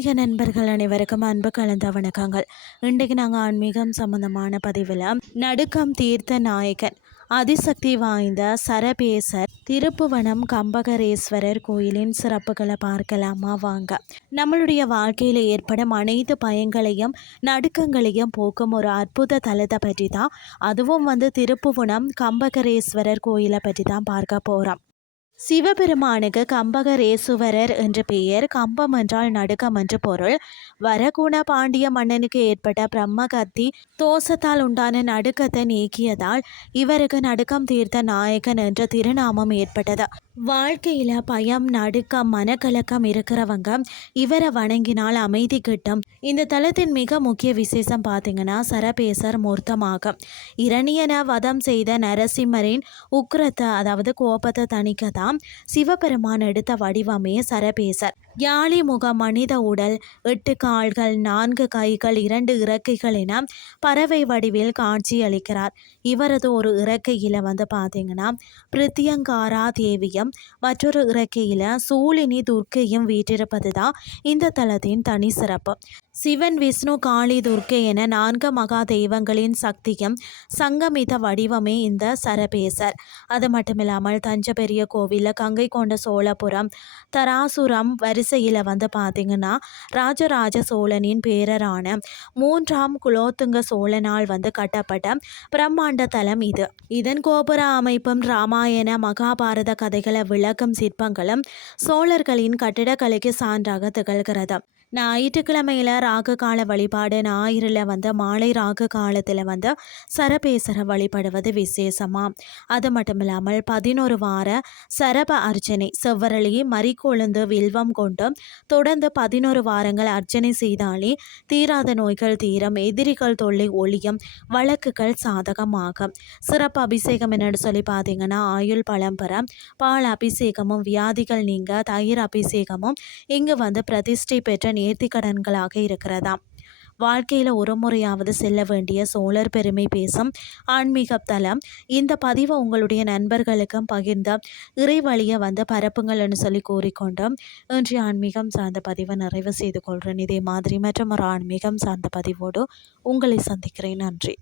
ஆன்மீக நண்பர்கள் அனைவருக்கும் அன்பு கலந்த வணக்கங்கள். இன்றைக்கு நாங்கள் ஆன்மீகம் சம்பந்தமான பதிவில் நடுக்கம் தீர்த்த நாயகன் அதிசக்தி வாய்ந்த சரபேசர் திருப்புவனம் கம்பகரேஸ்வரர் கோயிலின் சிறப்புகளை பார்க்கலாமா வாங்க. நம்மளுடைய வாழ்க்கையில் ஏற்படும் அனைத்து பயங்களையும் நடுக்கங்களையும் போக்கும் ஒரு அற்புத தலத்தை பற்றி தான், அதுவும் திருப்புவனம் கம்பகரேஸ்வரர் கோயிலை பற்றி தான் பார்க்க போகிறோம். சிவபெருமானுக்கு கம்பகரேசுவரர் என்ற பெயர். கம்பம் என்றால் நடுக்கம் என்று பொருள். வரகுண பாண்டிய மன்னனுக்கு ஏற்பட்ட பிரம்மகத்தி தோஷத்தால் உண்டான நடுக்கத்தை நீக்கியதால் இவருக்கு நடுக்கம் தீர்த்த நாயகன் என்ற திருநாமம் ஏற்பட்டது. வாழ்க்கையில் பயம், நடுக்கம், மனக்கலக்கம் இருக்கிறவங்க இவரை வணங்கினால் அமைதி கிட்டும். இந்த தலத்தின் மிக முக்கிய விசேஷம் பார்த்தீங்கன்னா சரபேசர் மூர்த்தமாகும். இரணியனை வதம் செய்த நரசிம்மரின் உக்கிரத்தை, அதாவது கோபத்தை தணிக்க தான் சிவபெருமான் எடுத்த வடிவமே சரபேசர். யாழி முகம், மனித உடல், 8 கால்கள், 4 கைகள், 2 இறக்கைகள் என பறவை வடிவில் காட்சி அளிக்கிறார். இவரது ஒரு இறக்கையில் பார்த்தீங்கன்னா பிரித்தியங்காரா தேவியும் மற்றொரு இறக்கையில் சூழினி துர்க்கையும் வீற்றிருப்பது தான் இந்த தலத்தின் தனி சிறப்பு. சிவன், விஷ்ணு, காளி, துர்க்கை என 4 மகா தெய்வங்களின் சக்தியும் சங்கமித்த வடிவமே இந்த சரபேசர். அது மட்டுமில்லாமல் தஞ்சை பெரிய கோவிலில் கங்கை கொண்ட சோழபுரம் தராசுரம் வரிசையில் பார்த்தீங்கன்னா ராஜராஜ சோழனின் பேரரான 3ஆம் குலோத்துங்க சோழனால் கட்டப்பட்ட பிரம்மாண்ட தலம் இது. இதன் கோபுர அமைப்பும் ராமாயண மகாபாரத கதைகளை விளக்கும் சிற்பங்களும் சோழர்களின் கட்டிடக்கலைக்கு சான்றாக திகழ்கிறது. ஞாயிற்றுக்கிழமையில் ராகு கால வழிபாடு, ஞாயிறில் மாலை ராகு காலத்தில் சரபேசரை வழிபடுவது விசேஷமா. அது மட்டும் இல்லாமல் 11 வார சரப அர்ச்சனை, செவ்வரளி, மறிக்கொழுந்து, வில்வம் கொண்டு தொடர்ந்து 11 வாரங்கள் அர்ச்சனை செய்தாலே தீராத நோய்கள் தீரும், எதிரிகள் தொல்லை ஒளியும், வழக்குகள் சாதகமாகும். சிறப்பு அபிஷேகம் என்னன்னு சொல்லி பார்த்தீங்கன்னா ஆயுள் பலம் பெற பால் அபிஷேகமும், வியாதிகள் நீங்க தயிர் அபிஷேகமும் இங்கு பிரதிஷ்டை பெற்ற நேர்த்திக்கடன்களாக இருக்கிறதாம். வாழ்க்கையில் ஒரு முறையாவது செல்ல வேண்டிய சோழர் பெருமை பேசும் ஆன்மீக தலம். இந்த பதிவை உங்களுடைய நண்பர்களுக்கும் பகிர்ந்த இறைவழியை பரப்புங்கள்னு சொல்லி கூறிக்கொண்டோம். இன்றைய ஆன்மீகம் சார்ந்த பதிவை நிறைவு செய்து கொள்கிறேன். இதே மாதிரி மற்றும் ஒரு ஆன்மீகம் சார்ந்த பதிவோடு உங்களை சந்திக்கிறேன். நன்றி.